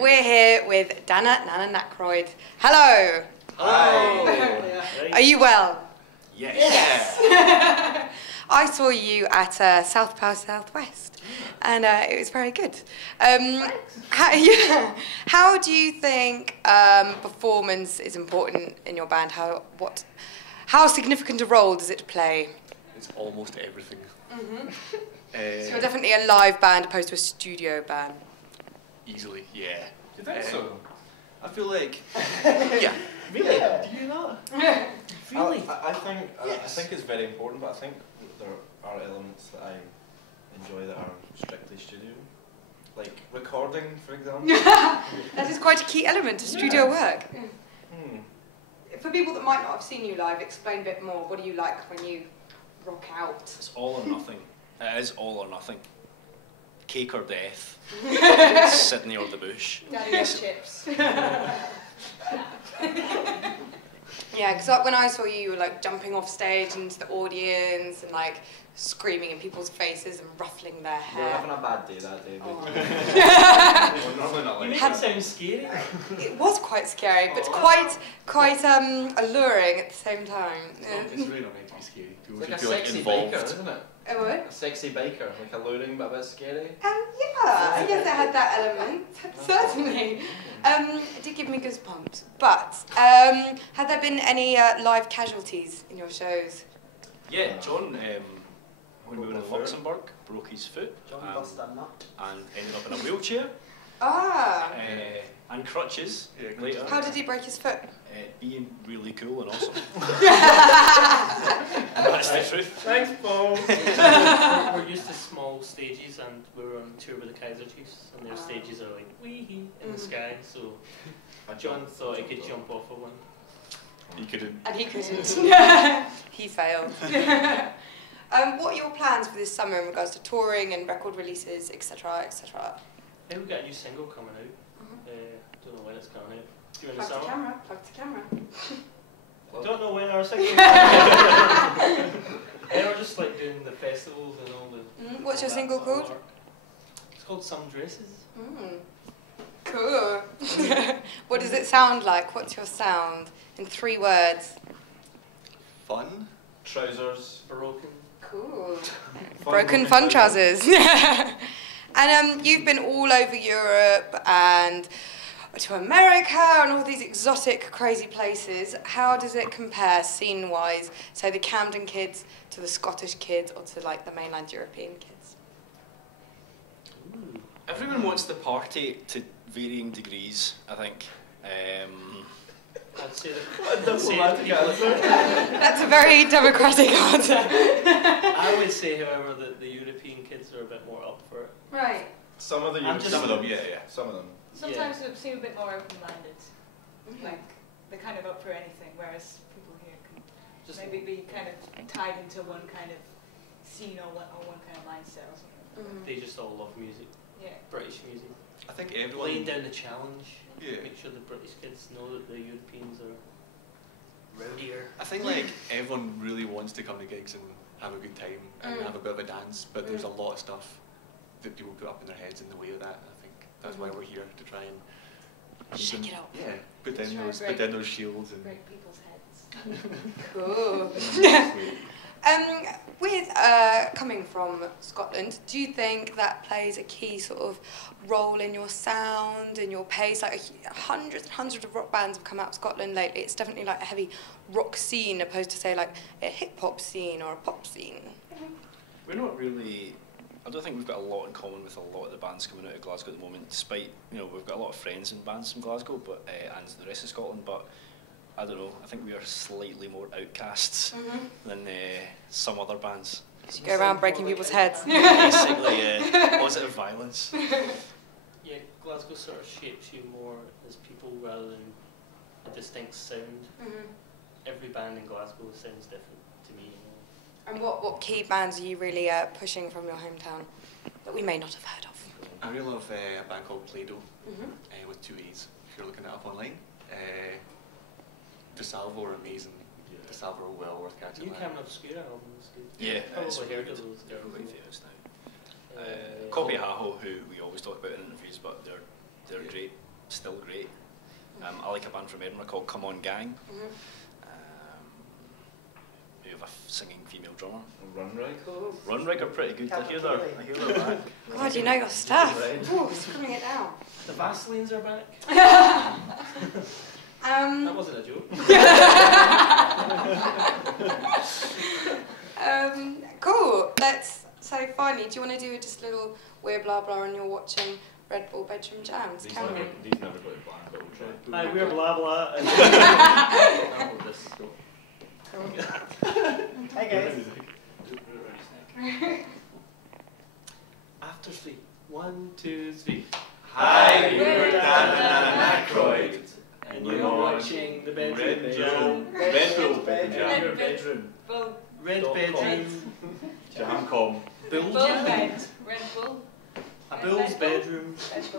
We're here with Danananaykroyd. Hello. Hi. Are you well? Yes. I saw you at South by Southwest, and it was very good. How do you think performance is important in your band? How significant a role does it play? It's almost everything. So you're definitely a live band opposed to a studio band. Easily, yeah. Do you think so? I feel like, yeah. Really? Do you not? Really? I think Yes. I think it's very important, but I think there are elements that I enjoy that are strictly studio, like recording, for example. That is quite a key element to studio work. For people that might not have seen you live, explain a bit more. What do you like when you rock out? It's all or nothing. It is all or nothing. Cake or death. Sydney or the bush. Daddy and chips. Yeah, because when I saw you, you were like jumping off stage into the audience and like screaming in people's faces and ruffling their We were hair. having a bad day that day. Oh. We're normally not You like make that. it sound scary. It was quite scary, but quite alluring at the same time. It's really not meant to be scary. People It's like a should feel sexy involved. biker, isn't it? Oh, what? A sexy biker, like alluring but a bit scary. Yeah, I guess it had that element, certainly. It did give me goosebumps. But had there been any live casualties in your shows? Yeah, John, when we were in Luxembourg, broke his foot and ended up in a wheelchair Ah. and crutches later. How did he break his foot? Being really cool and awesome. That's the truth. Thanks, Paul. We're used to small stages, and we were on tour with the Kaiser Chiefs, and their stages are like wee in the sky. So John thought he could jump off of one. He couldn't. And he couldn't. He failed. What are your plans for this summer in regards to touring and record releases, etc., etc.? Then we got a new single coming out. Don't know when it's coming out. During the Plug to summer. camera, plug to camera. Don't know when our single. We're just like doing the festivals and all the. What's your single called? It's called Some Dresses. Cool. What does it sound like? What's your sound? In 3 words. Fun. Trousers. Broken. Cool. Fun Broken fun trousers. And you've been all over Europe and to America and all these exotic, crazy places. How does it compare scene-wise, say the Camden kids to the Scottish kids or to like the mainland European kids? Everyone wants to party to varying degrees, I think. I'd say Diplomatic answer. That's a very democratic answer. I would say, however, that the European kids are a bit more up for it. Right. Some of the I'm just- Some of them, yeah. Some of them. Sometimes they seem a bit more open-minded. Like, they're kind of up for anything, whereas people here can Just maybe be kind of tied into one kind of scene or one kind of mindset or something. They just all love music. Yeah. British music. I think Laying everyone. down the challenge. Yeah. Make sure the British kids know that the Europeans are rowdier. I think like everyone really wants to come to gigs and have a good time and have a bit of a dance, but there's a lot of stuff that people put up in their heads in the way of that. I think that's why we're here to try and Shake it up. Yeah, put Let's down try those, and put down those shields and. Break people's heads. Cool. With coming from Scotland, do you think that plays a key sort of role in your sound and your pace? Like hundreds and hundreds of rock bands have come out of Scotland lately. It's definitely like a heavy rock scene opposed to say like a hip hop scene or a pop scene. We're not really. I don't think we've got a lot in common with a lot of the bands coming out of Glasgow at the moment. Despite we've got a lot of friends in bands from Glasgow, but and the rest of Scotland, but. I don't know, I think we are slightly more outcasts than some other bands. So you go around breaking people's heads. Basically, positive violence. Yeah, Glasgow sort of shapes you more as people rather than a distinct sound. Every band in Glasgow sounds different to me. And what key bands are you really pushing from your hometown that we may not have heard of? I really love a band called Play-Doh with 2 E's, if you're looking it up online. DeSalvo are amazing. DeSalvo are well worth catching. You Camden Obscura album is good. Yeah, it's Probably really heard good. of those They're guys. quite famous now. Copy Haho, who we always talk about in interviews, but they're great. still great. I like a band from Edinburgh called Come On Gang. Who have a singing female drummer. Runrig are pretty good. I hear they're back. God, you know your stuff. Ooh, scribbling it down. The Vaselines are back. That wasn't a joke. Cool. So finally, do you want to do just a little weird blah blah and you're watching Red Bull Bedroom Jams? These Cameron? never got it planned, but we'll try. Hi, we're blah blah. And this. Hi guys. After 3. 1, 2, 3. Hi, we're Danananaykroyd. And you're watching the Bedroom Jam. Red Bull Bedroom. Bedroom. Bull. Red Bedroom. Jam.com. Bull Bull Jam. bed. Red Bull. A bull's bedroom. Bedroom.